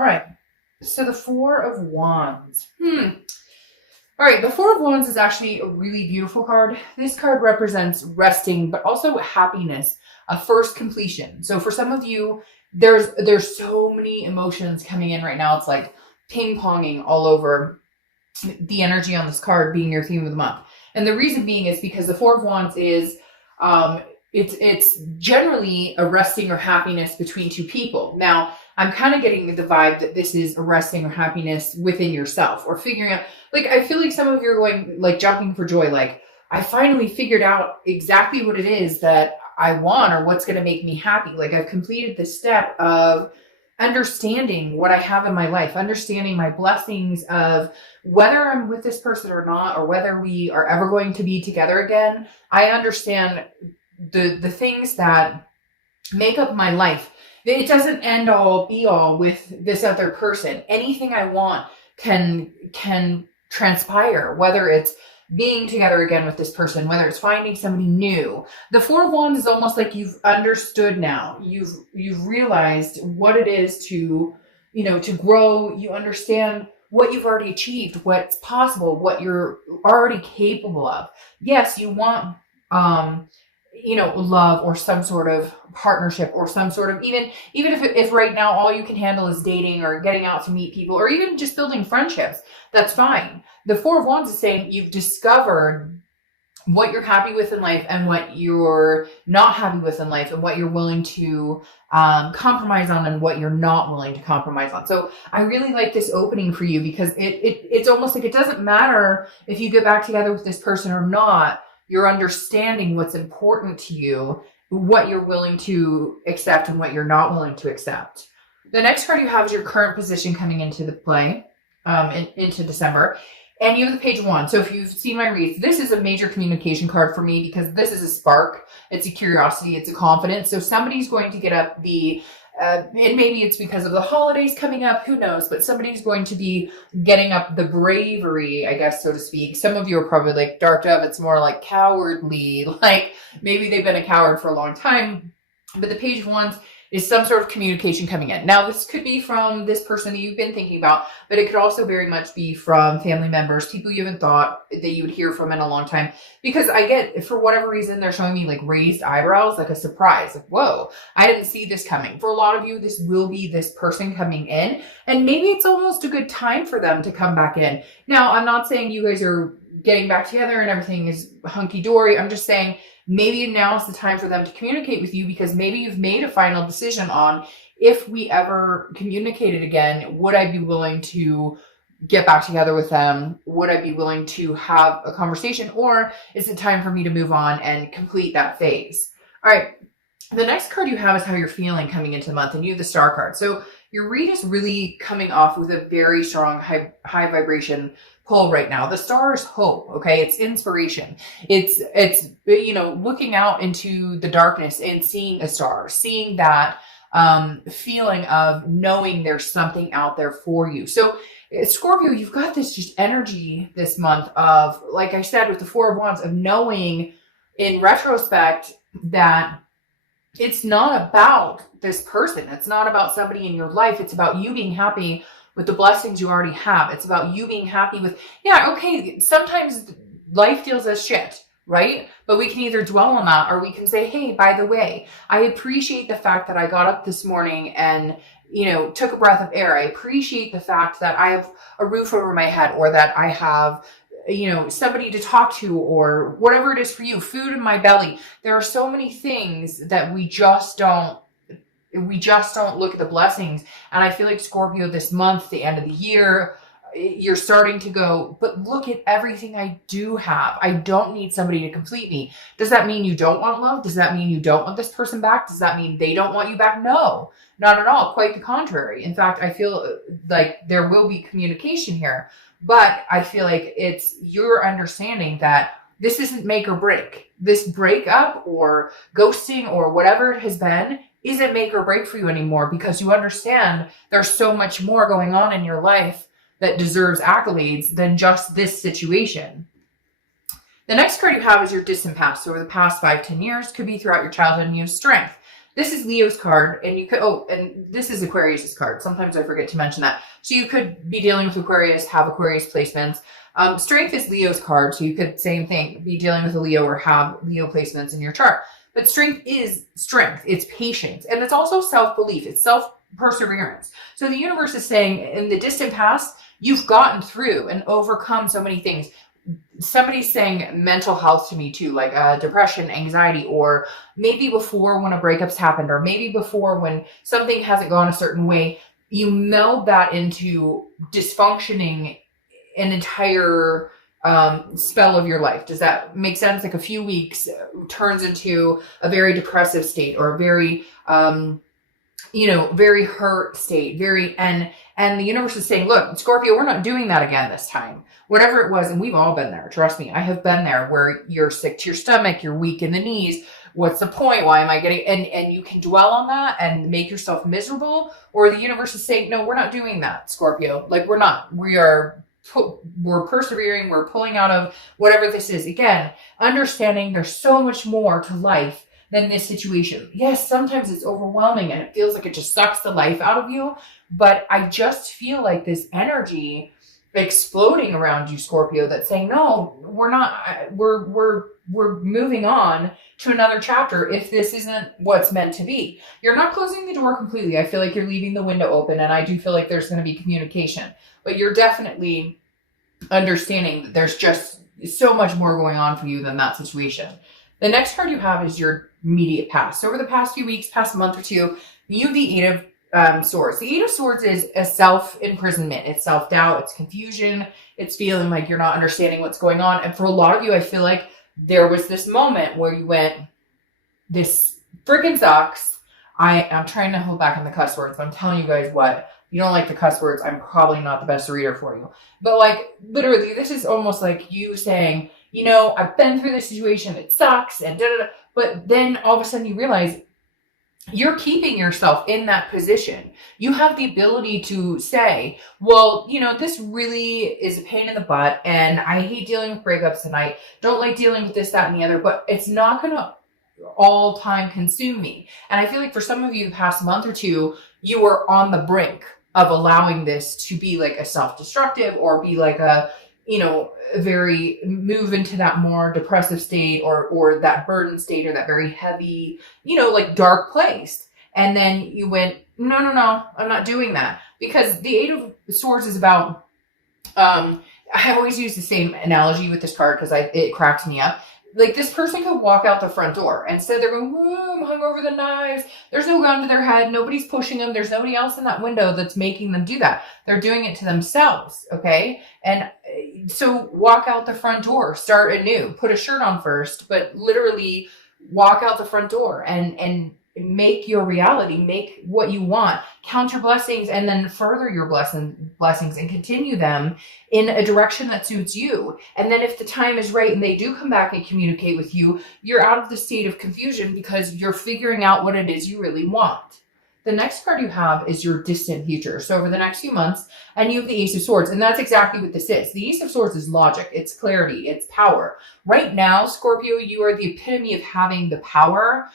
All right. So the Four of Wands. All right, the Four of Wands is actually a really beautiful card. This card represents resting, but also happiness, a first completion. So for some of you, there's so many emotions coming in right now. It's like ping-ponging all over the energy on this card being your theme of the month. And the reason being is because the Four of Wands is it's generally a resting or happiness between two people. Now, I'm kind of getting the vibe that this is a resting or happiness within yourself or figuring out, like, I feel like some of you are going, like, jumping for joy. Like, I finally figured out exactly what it is that I want or what's going to make me happy. Like, I've completed the step of understanding what I have in my life, understanding my blessings of whether I'm with this person or not, or whether we are ever going to be together again. I understand the things that make up my life. It doesn't end all be all with this other person. Anything I want can transpire, whether it's being together again with this person, whether it's finding somebody new. The Four of Wands is almost like you've understood now. You've realized what it is to, to grow. You understand what you've already achieved, what's possible, what you're already capable of. Yes, you want love or some sort of partnership or some sort of, even if right now all you can handle is dating or getting out to meet people or even just building friendships, that's fine. The Four of Wands is saying you've discovered what you're happy with in life and what you're not happy with in life and what you're willing to compromise on and what you're not willing to compromise on. So I really like this opening for you because it's almost like it doesn't matter if you get back together with this person or not. You're understanding what's important to you, what you're willing to accept and what you're not willing to accept. The next card you have is your current position coming into the play, into December. And you have the Page of Wands. So if you've seen my reads, this is a major communication card for me because this is a spark. It's a curiosity. It's a confidence. So somebody's going to get up and maybe it's because of the holidays coming up, who knows, but somebody's going to be getting up the bravery, I guess, so to speak. Some of you are probably like, Dark Dove, it's more like cowardly, like maybe they've been a coward for a long time. But the Page of Wands is some sort of communication coming in. Now, this could be from this person that you've been thinking about, but it could also very much be from family members, people you haven't thought that you would hear from in a long time. Because I get, for whatever reason, they're showing me like raised eyebrows, like a surprise. Like, whoa, I didn't see this coming. For a lot of you, this will be this person coming in, and maybe it's almost a good time for them to come back in. Now, I'm not saying you guys are getting back together and everything is hunky-dory. I'm just saying maybe now is the time for them to communicate with you because maybe you've made a final decision on, if we ever communicated again, would I be willing to get back together with them? Would I be willing to have a conversation, or is it time for me to move on and complete that phase? All right. The next card you have is how you're feeling coming into the month, and you have the Star card. So your read is really coming off with a very strong high vibration pull right now. The Star is hope, okay? It's inspiration. It's looking out into the darkness and seeing a star, seeing that feeling of knowing there's something out there for you. So Scorpio, you've got this just energy this month of, like I said, with the Four of Wands, of knowing in retrospect that it's not about this person. It's not about somebody in your life. It's about you being happy with the blessings you already have. It's about you being happy with, okay, sometimes life deals us shit, right? But we can either dwell on that, or we can say, hey, by the way, I appreciate the fact that I got up this morning and, took a breath of air. I appreciate the fact that I have a roof over my head, or that I have, somebody to talk to, or whatever it is for you, food in my belly. There are so many things that we just don't look at the blessings. And I feel like Scorpio, this month, the end of the year, you're starting to go, but look at everything I do have. I don't need somebody to complete me. Does that mean you don't want love? Does that mean you don't want this person back? Does that mean they don't want you back? No, not at all. Quite the contrary. In fact, I feel like there will be communication here, but I feel like it's your understanding that this isn't make or break. This breakup or ghosting or whatever it has been isn't make or break for you anymore, because you understand there's so much more going on in your life that deserves accolades than just this situation. The next card you have is your distant past. So over the past 5-10 years, could be throughout your childhood, and you have Strength. this is Leo's card, and you could, oh, and this is Aquarius's card. Sometimes I forget to mention that. So you could be dealing with Aquarius, have Aquarius placements. Strength is Leo's card, so you could, same thing, be dealing with a Leo or have Leo placements in your chart. But strength is strength. It's patience. And it's also self-belief. It's self-perseverance. So the universe is saying, in the distant past, you've gotten through and overcome so many things. Somebody's saying mental health to me too, like depression, anxiety, or maybe before when a breakup's happened, or maybe before when something hasn't gone a certain way, you meld that into dysfunctioning an entire spell of your life. Does that make sense? Like a few weeks turns into a very depressive state, or a very very hurt state, and the universe is saying, look, Scorpio, we're not doing that again this time. Whatever it was, and we've all been there. Trust me, I have been there, where you're sick to your stomach, you're weak in the knees. What's the point? Why am I getting, and you can dwell on that and make yourself miserable, or the universe is saying, no, we're not doing that, Scorpio. Like, we're not. We're persevering. We're pulling out of whatever this is. Again, understanding there's so much more to life than this situation. Yes, sometimes it's overwhelming and it feels like it just sucks the life out of you. But I just feel like this energy exploding around you, Scorpio, that's saying, no, we're not, we're moving on to another chapter if this isn't what's meant to be. You're not closing the door completely. I feel like you're leaving the window open, and I do feel like there's going to be communication, but you're definitely understanding that there's just so much more going on for you than that situation. The next card you have is your immediate past. So over the past few weeks, past month or two, you have the Eight of Swords. The Eight of Swords is a self-imprisonment. It's self-doubt. It's confusion. It's feeling like you're not understanding what's going on. And for a lot of you, I feel like there was this moment where you went, this freaking sucks. I'm trying to hold back on the cuss words, but I'm telling you guys what, you don't like the cuss words, I'm probably not the best reader for you. But like, literally, this is almost like you saying, I've been through this situation, it sucks, and da-da-da. But then all of a sudden you realize you're keeping yourself in that position. You have the ability to say, well, this really is a pain in the butt, and I hate dealing with breakups, and I don't like dealing with this, that, and the other, but it's not going to all time consume me. And I feel like for some of you the past month or two, you were on the brink of allowing this to be like a self-destructive, or be like a, very move into that more depressive state, or that burden state, or that very heavy, like dark place. And then you went, no, I'm not doing that. Because the Eight of Swords is about, I always use the same analogy with this card because it cracks me up. Like, this person could walk out the front door, and instead they're going, whoa, I'm hung over the knives. There's no gun to their head. Nobody's pushing them. There's nobody else in that window that's making them do that. They're doing it to themselves, okay? And so walk out the front door. Start anew. Put a shirt on first, but literally walk out the front door and make your reality. Make what you want. Count your blessings, and then further your blessings and continue them in a direction that suits you. And then if the time is right and they do come back and communicate with you, you're out of the state of confusion because you're figuring out what it is you really want. The next card you have is your distant future. So over the next few months, and you have the Ace of Swords, and that's exactly what this is. The Ace of Swords is logic, it's clarity, it's power. Right now, Scorpio, you are the epitome of having the power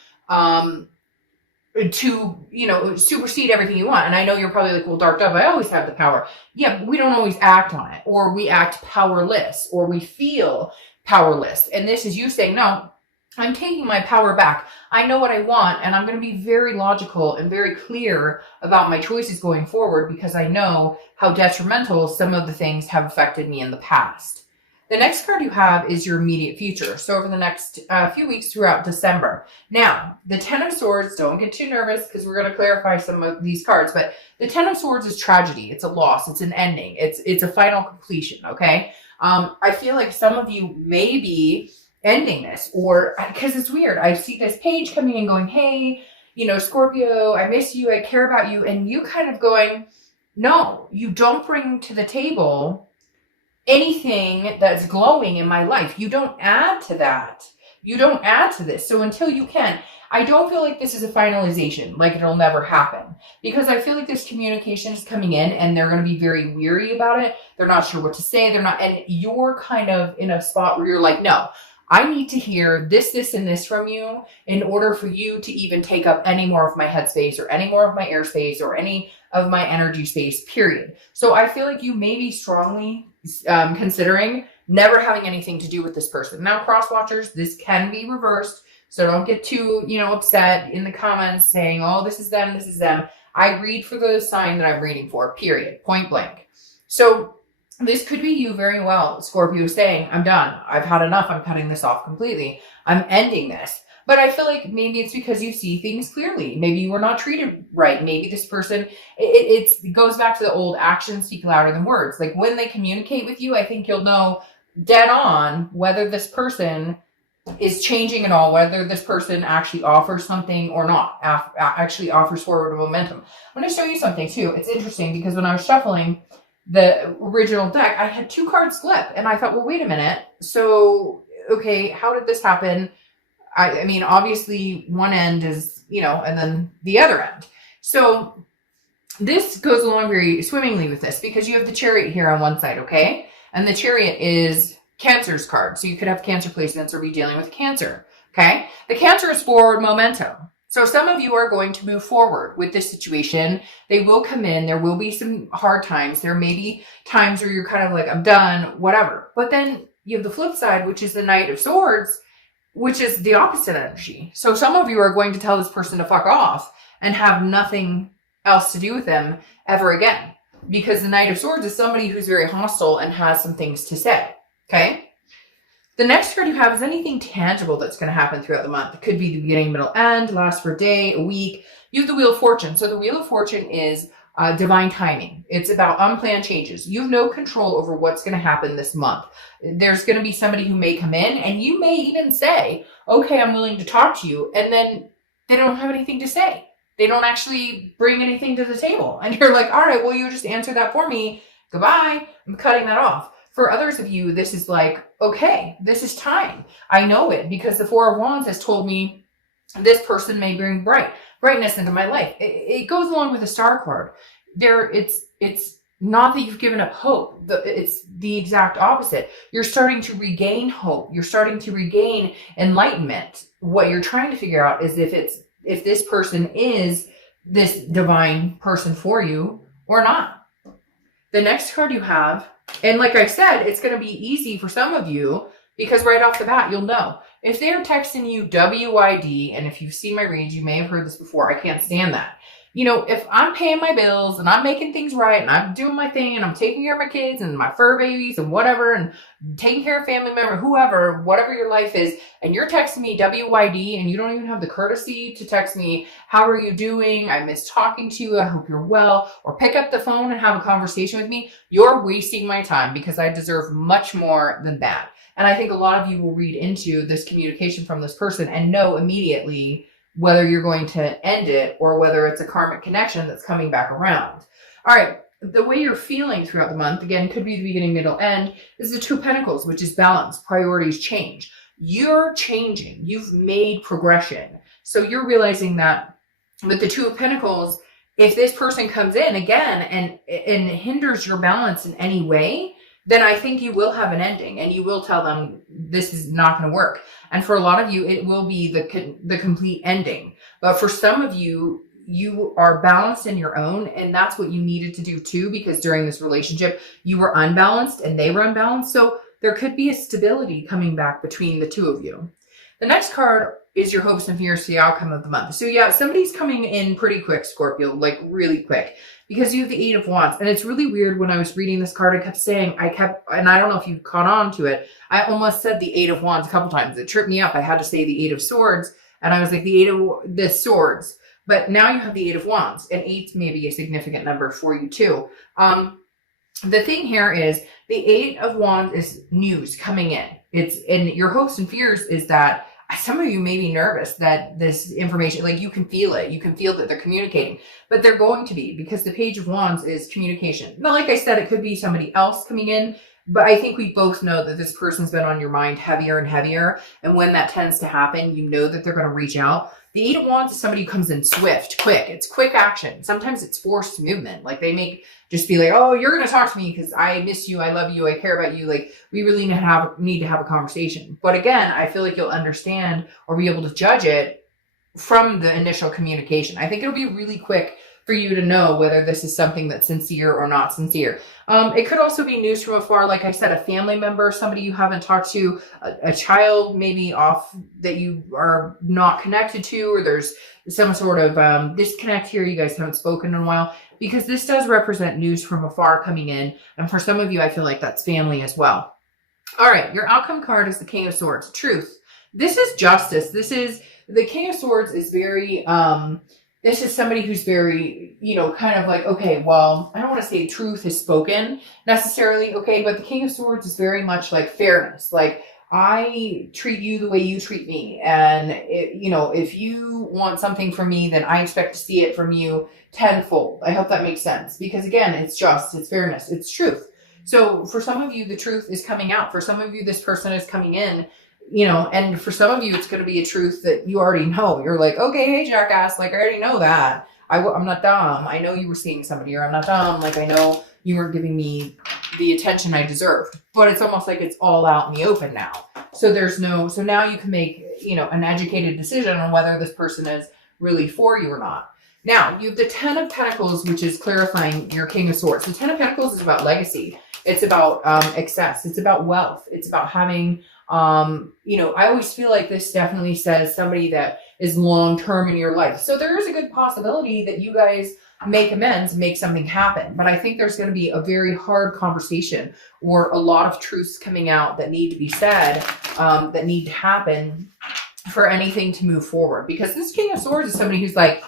to, supersede everything you want. And I know you're probably like, well, Dark Dove, I always have the power. Yeah, but we don't always act on it, or we act powerless, or we feel powerless. And this is you saying, no, I'm taking my power back. I know what I want, and I'm going to be very logical and very clear about my choices going forward, because I know how detrimental some of the things have affected me in the past. The next card you have is your immediate future. So over the next few weeks throughout December. Now, the Ten of Swords, don't get too nervous because we're going to clarify some of these cards, but the Ten of Swords is tragedy. It's a loss. It's an ending. It's a final completion, okay? I feel like some of you may be ending this, or because it's weird. I see this page coming and going, hey, Scorpio, I miss you. I care about you. And you kind of going, no, you don't bring to the table anything that's glowing in my life. You don't add to that. You don't add to this. So until you can, I don't feel like this is a finalization, like it'll never happen, because I feel like this communication is coming in and they're going to be very weary about it. They're not sure what to say. And you're kind of in a spot where you're like, no, I need to hear this, this, and this from you in order for you to even take up any more of my headspace or any more of my airspace or any of my energy space, period. So I feel like you may be strongly considering never having anything to do with this person. Now, cross watchers, this can be reversed. So don't get too, upset in the comments saying, oh, this is them, this is them. I read for the sign that I'm reading for, period, point blank. So this could be you very well, Scorpio, saying, I'm done. I've had enough. I'm cutting this off completely. I'm ending this. But I feel like maybe it's because you see things clearly. Maybe you were not treated right. Maybe this person, it goes back to the old actions speak louder than words. Like when they communicate with you, I think you'll know dead on whether this person is changing at all, whether this person actually offers something or not, actually offers forward momentum. I'm going to show you something too. It's interesting because when I was shuffling the original deck, I had 2 cards flip and I thought, well, wait a minute. So, okay, how did this happen? I mean, obviously one end is, and then the other end. So this goes along very swimmingly with this because you have the Chariot here on one side, okay? And the Chariot is Cancer's card. So you could have Cancer placements or be dealing with Cancer, okay? The Cancer is forward momentum. So some of you are going to move forward with this situation. They will come in. There will be some hard times. There may be times where you're kind of like, I'm done, whatever. But then you have the flip side, which is the Knight of Swords, which is the opposite energy. So some of you are going to tell this person to fuck off and have nothing else to do with them ever again. Because the Knight of Swords is somebody who's very hostile and has some things to say. Okay? The next card you have is anything tangible that's going to happen throughout the month. It could be the beginning, middle, end, last for a day, a week. You have the Wheel of Fortune. So the Wheel of Fortune is divine timing. It's about unplanned changes. You have no control over what's going to happen this month. There's going to be somebody who may come in and you may even say, okay, I'm willing to talk to you. And then they don't have anything to say. They don't actually bring anything to the table. And you're like, all right, well, you just answer that for me. Goodbye. I'm cutting that off. For others of you, this is like, okay, this is time. I know it because the Four of Wands has told me this person may bring brightness into my life. It goes along with the Star card. It's not that you've given up hope. It's the exact opposite. You're starting to regain hope. You're starting to regain enlightenment. What you're trying to figure out is if this person is this divine person for you or not. The next card you have, and like I said, it's going to be easy for some of you because right off the bat, you'll know. If they're texting you WID, and if you've seen my reads, you may have heard this before. I can't stand that. If I'm paying my bills and I'm making things right and I'm doing my thing and I'm taking care of my kids and my fur babies and whatever and taking care of family member, whoever, whatever your life is, and you're texting me WID and you don't even have the courtesy to text me, how are you doing? I miss talking to you. I hope you're well. Or pick up the phone and have a conversation with me. You're wasting my time because I deserve much more than that. And I think a lot of you will read into this communication from this person and know immediately whether you're going to end it or whether it's a karmic connection that's coming back around. All right. The way you're feeling throughout the month, again, could be the beginning, middle, end, is the Two of Pentacles, which is balance. Priorities change. You're changing. You've made progression. So you're realizing that with the Two of Pentacles, if this person comes in again and hinders your balance in any way, then I think you will have an ending and you will tell them this is not going to work. And for a lot of you, it will be the complete ending. But for some of you, you are balanced in your own, and that's what you needed to do too, because during this relationship, you were unbalanced and they were unbalanced. So there could be a stability coming back between the two of you. The next card is your hopes and fears for the outcome of the month. So yeah, somebody's coming in pretty quick, Scorpio, like really quick, because you have the Eight of Wands. And it's really weird when I was reading this card, I kept saying, and I don't know if you caught on to it, I almost said the Eight of Wands a couple times. It tripped me up. I had to say the Eight of Swords, and I was like, the Swords. But now you have the Eight of Wands, and 8 may be a significant number for you too. The thing here is the Eight of Wands is news coming in. And your hopes and fears is that some of you may be nervous that this information, like you can feel it. You can feel that they're communicating, but they're going to be, because the Page of Wands is communication. Now, like I said, it could be somebody else coming in But I think we both know that this person's been on your mind heavier and heavier. And when that tends to happen, you know that they're going to reach out. The Eight of Wands is somebody who comes in swift, quick. It's quick action. Sometimes it's forced movement. Like they make just be like, oh, you're going to talk to me because I miss you. I love you. I care about you. Like we really need to have a conversation. But again, I feel like you'll understand or be able to judge it from the initial communication. I think it'll be really quick for you to know whether this is something that's sincere or not sincere. It could also be news from afar. Like I said, a family member, somebody you haven't talked to, a child maybe off that you are not connected to, or there's some sort of disconnect here. You guys haven't spoken in a while, because this does represent news from afar coming in. And for some of you, I feel like that's family as well. All right, your outcome card is the King of Swords, truth. This is justice. This is the King of Swords is very, this is somebody who's very, kind of like, okay, well, I don't want to say truth is spoken necessarily, okay, but the King of Swords is very much like fairness. Like, I treat you the way you treat me. And, if you want something from me, then I expect to see it from you tenfold. I hope that makes sense. Because again, it's just, it's fairness, it's truth. So for some of you, the truth is coming out. For some of you, this person is coming in, and for some of you, it's going to be a truth that you already know. You're like, okay, hey, jackass, like, I already know that. I'm not dumb. I know you were seeing somebody, or I'm not dumb. Like, I know you weren't giving me the attention I deserved. But it's almost like it's all out in the open now. So so now you can make, an educated decision on whether this person is really for you or not. Now, you have the Ten of Pentacles, which is clarifying your King of Swords. The Ten of Pentacles is about legacy. It's about excess. It's about wealth. It's about having, I always feel like this definitely says somebody that is long-term in your life. So there is a good possibility that you guys make amends, make something happen. But I think there's going to be a very hard conversation, or a lot of truths coming out that need to be said, that need to happen for anything to move forward. Because this King of Swords is somebody who's like,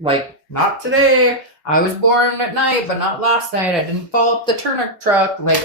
like, not today. I was born at night, but not last night. I didn't fall up the turnip truck. Like,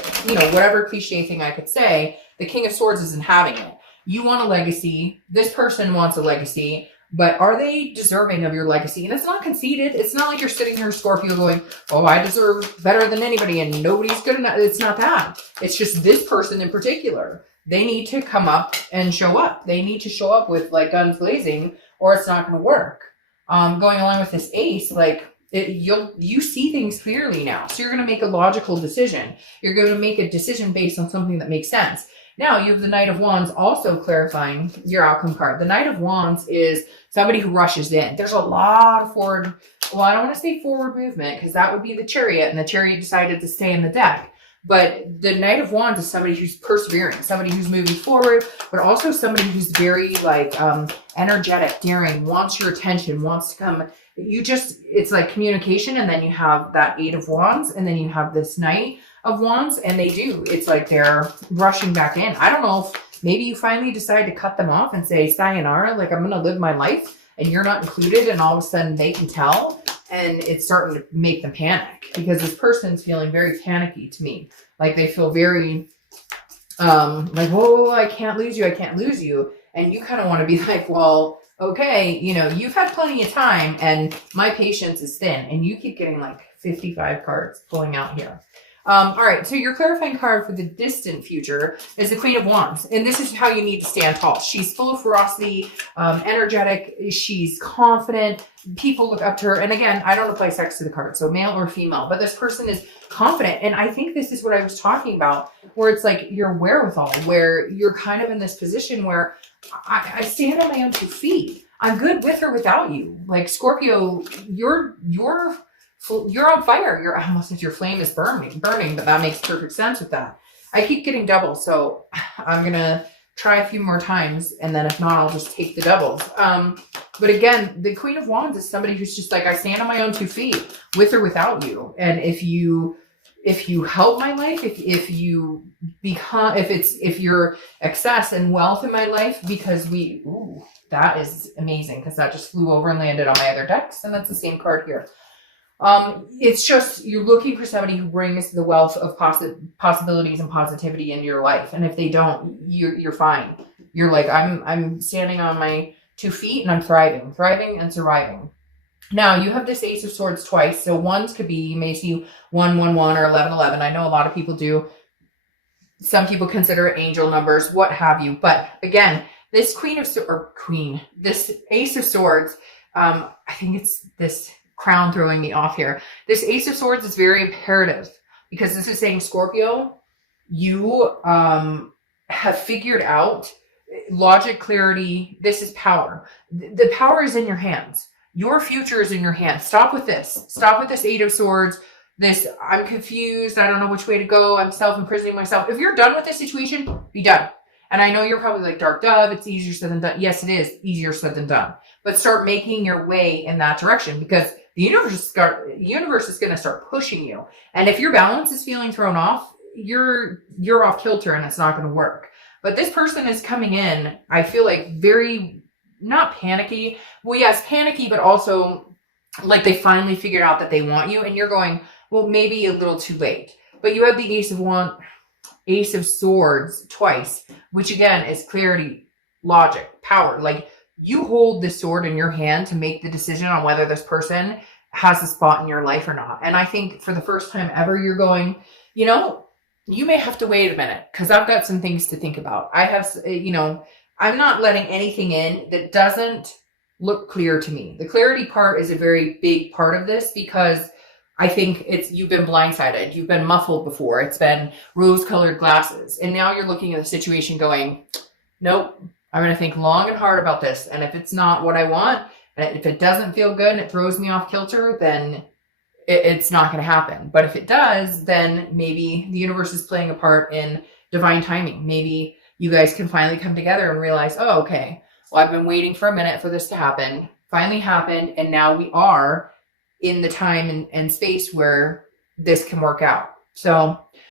whatever cliche thing I could say, the King of Swords isn't having it. You want a legacy. This person wants a legacy, but are they deserving of your legacy? And it's not conceited. It's not like you're sitting here, Scorpio, going, oh, I deserve better than anybody and nobody's good enough. It's not that. It's just this person in particular. They need to come up and show up. They need to show up with like guns blazing, or it's not going to work. Going along with this ace, like, you see things clearly now. So you're going to make a logical decision. You're going to make a decision based on something that makes sense. Now you have the Knight of Wands also clarifying your outcome card. The Knight of Wands is somebody who rushes in. There's a lot of forward, well, I don't want to say forward movement, because that would be the Chariot, and the Chariot decided to stay in the deck. But the Knight of Wands is somebody who's persevering, somebody who's moving forward, but also somebody who's very like energetic, daring, wants your attention, wants to come. It's like communication, and then you have that Eight of Wands, and then you have this Knight of Wands, and it's like they're rushing back in. I don't know if maybe you finally decide to cut them off and say, sayonara, like, I'm going to live my life, and you're not included, and all of a sudden they can tell, and it's starting to make them panic, because this person's feeling very panicky to me. Like, they feel very, like, whoa, I can't lose you, I can't lose you. And you kind of want to be like, well, okay, you've had plenty of time, and my patience is thin, and you keep getting like 55 cards pulling out here. All right, so your clarifying card for the distant future is the Queen of Wands. And this is how you need to stand tall. She's full of ferocity, energetic. She's confident. People look up to her. And again, I don't apply sex to the card, so male or female. But this person is confident. And I think this is what I was talking about, where it's like your wherewithal, where you're kind of in this position where I stand on my own 2 feet. I'm good with or without you. Like, Scorpio, you're on fire. I almost said your flame is burning, but that makes perfect sense with that. I keep getting doubles, so I'm going to try a few more times, and then if not, I'll just take the doubles. But again, the Queen of Wands is somebody who's just like, I stand on my own 2 feet, with or without you. And if you help my life, if you're excess and wealth in my life, because that is amazing, because that just flew over and landed on my other decks, and that's the same card here. It's just, you're looking for somebody who brings the wealth of possibilities and positivity into your life. And if they don't, you're fine. You're like, I'm standing on my 2 feet and I'm thriving and surviving. Now you have this Ace of Swords twice. So ones could be, you may see 1, 1, 1 or 11, 11. I know a lot of people do. Some people consider it angel numbers, what have you. But again, this this Ace of Swords, I think it's this crown throwing me off here. This Ace of Swords is very imperative because this is saying, Scorpio, you have figured out logic, clarity. This is power. The power is in your hands. Your future is in your hands. Stop with this. Stop with this Eight of Swords. This, I'm confused. I don't know which way to go. I'm self-imprisoning myself. If you're done with this situation, be done. And I know you're probably like, Dark Dove, it's easier said than done. Yes, it is easier said than done. But start making your way in that direction, because the universe is going to start pushing you. And if your balance is feeling thrown off, you're off kilter and it's not going to work. But this person is coming in, I feel like, very, not panicky. Well, yes, panicky, but also like they finally figured out that they want you, and you're going, well, maybe a little too late. But you have the Ace of Swords twice, which again is clarity, logic, power. Like, you hold this sword in your hand to make the decision on whether this person has a spot in your life or not. And I think for the first time ever, you're going, you know, you may have to wait a minute because I've got some things to think about. I have, I'm not letting anything in that doesn't look clear to me. The clarity part is a very big part of this, because I think you've been blindsided. You've been muffled before. It's been rose-colored glasses. And now you're looking at the situation going, nope, I'm going to think long and hard about this. And if it's not what I want, and if it doesn't feel good and it throws me off kilter, then it's not going to happen. But if it does, then maybe the universe is playing a part in divine timing. Maybe you guys can finally come together and realize, oh, okay, well, I've been waiting for a minute for this to happen. Finally happened. And now we are in the time and space where this can work out. So